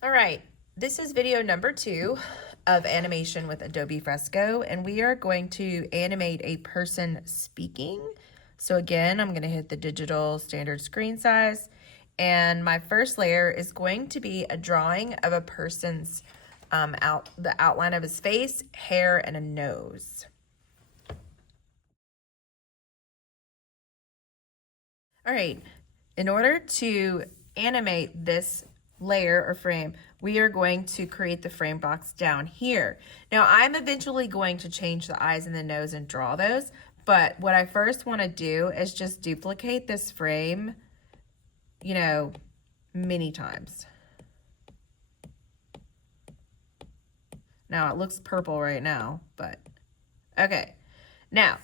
All right, this is video number 2 of animation with Adobe Fresco, and we are going to animate a person speaking. So again, I'm going to hit the digital standard screen size, and my first layer is going to be a drawing of a person's the outline of his face, hair, and a nose. All right, in order to animate this layer or frame, we are going to create the frame box down here. Now, I'm eventually going to change the eyes and the nose and draw those, but what I first want to do is just duplicate this frame, many times. Now, it looks purple right now, but okay. Now,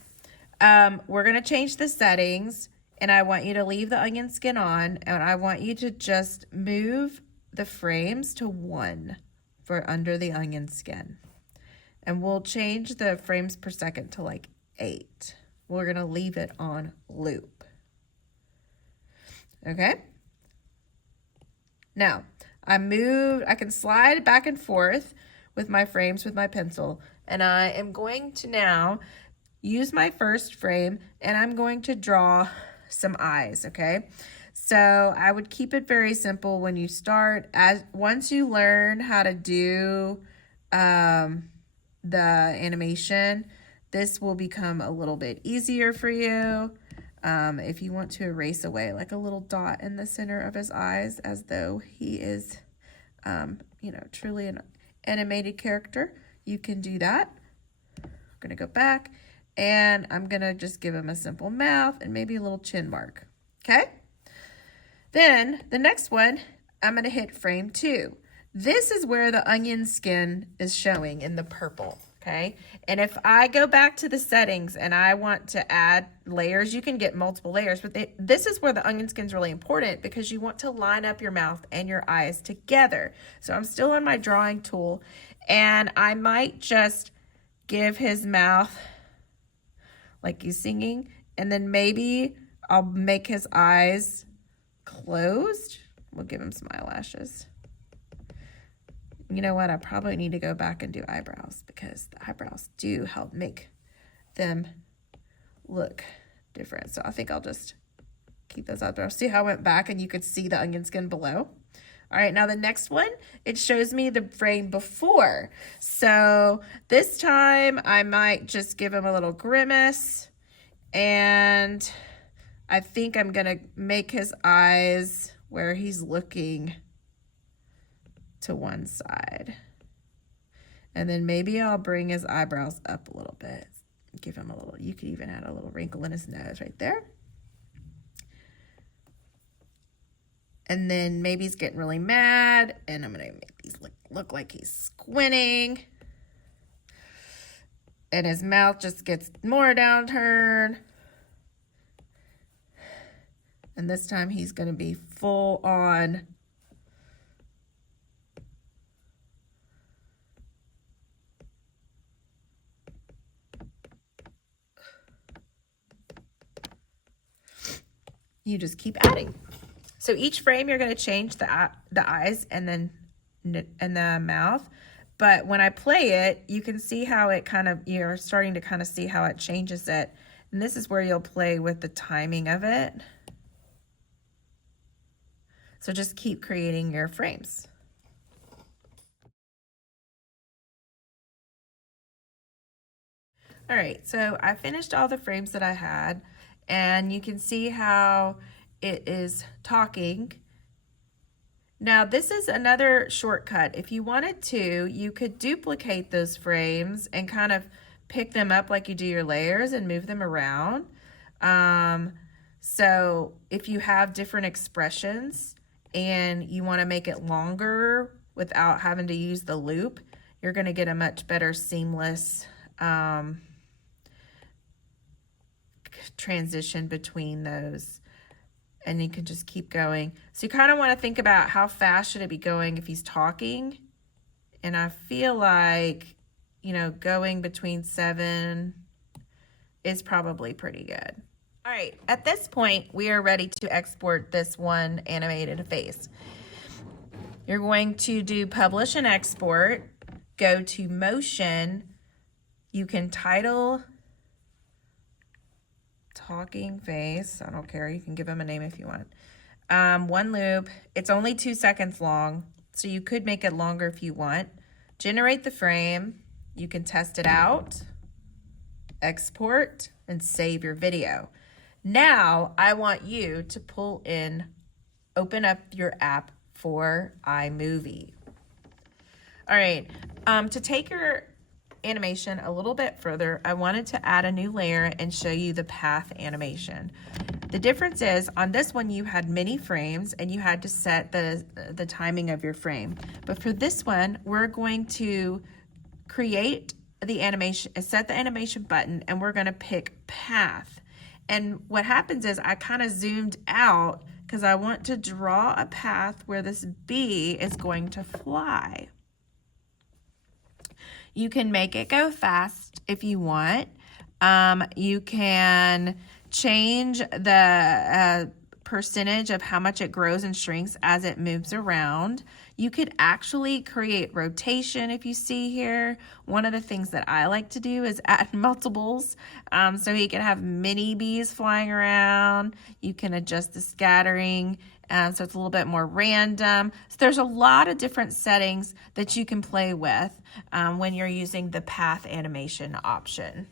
we're going to change the settings, and I want you to leave the onion skin on, and I want you to just move the frames to 1 for under the onion skin. And we'll change the frames per second to like 8. We're going to leave it on loop. Okay? Now, I can slide back and forth with my frames with my pencil, and I am going to now use my first frame, and I'm going to draw some eyes, okay? So I would keep it very simple when you start. Once you learn how to do the animation, this will become a little bit easier for you. If you want to erase away like a little dot in the center of his eyes as though he is, truly an animated character, you can do that. I'm gonna go back, and I'm gonna just give him a simple mouth and maybe a little chin mark, okay? Then the next one, I'm gonna hit frame 2. This is where the onion skin is showing in the purple, okay? And if I go back to the settings and I want to add layers, you can get multiple layers, but this is where the onion skin is really important because you want to line up your mouth and your eyes together. So I'm still on my drawing tool, and I might just give his mouth like he's singing, and then maybe I'll make his eyes closed. We'll give him some eyelashes. You know what? I probably need to go back and do eyebrows because the eyebrows do help make them look different. So I think I'll just keep those eyebrows. See how I went back and you could see the onion skin below? All right, now the next one, it shows me the frame before. So this time I might just give him a little grimace, and I think I'm gonna make his eyes where he's looking to one side. And then maybe I'll bring his eyebrows up a little bit. Give him a little, you could even add a little wrinkle in his nose right there. And then maybe he's getting really mad, and I'm gonna make these look like he's squinting. And his mouth just gets more downturned. And this time he's gonna be full on you just keep adding. So each frame you're going to change the eyes and then the mouth. But when I play it, you can see how it you're starting to kind of see how it changes it. And this is where you'll play with the timing of it. So just keep creating your frames. All right, so I finished all the frames that I had, and you can see how it is talking. Now, this is another shortcut. If you wanted to, you could duplicate those frames and kind of pick them up like you do your layers and move them around. So if you have different expressions and you want to make it longer without having to use the loop, you're going to get a much better seamless transition between those, and you can just keep going. So you kind of want to think about how fast should it be going if he's talking, and I feel like going between 7 is probably pretty good. All right, at this point we are ready to export this one animated face. You're going to do publish and export, go to motion. You can title talking face. I don't care. You can give him a name if you want. One loop. It's only 2 seconds long, so you could make it longer if you want. Generate the frame. You can test it out, export, and save your video. Now I want you to open up your app for iMovie. All right, to take your animation a little bit further, I wanted to add a new layer and show you the path animation. The difference is on this one you had many frames and you had to set the timing of your frame. But for this one, we're going to create the animation, set the animation button, and we're going to pick path. And what happens is I kind of zoomed out because I want to draw a path where this bee is going to fly. You can make it go fast if you want. You can change the percentage of how much it grows and shrinks as it moves around. You could actually create rotation if you see here. One of the things that I like to do is add multiples so you can have many bees flying around. You can adjust the scattering so it's a little bit more random. So there's a lot of different settings that you can play with when you're using the path animation option.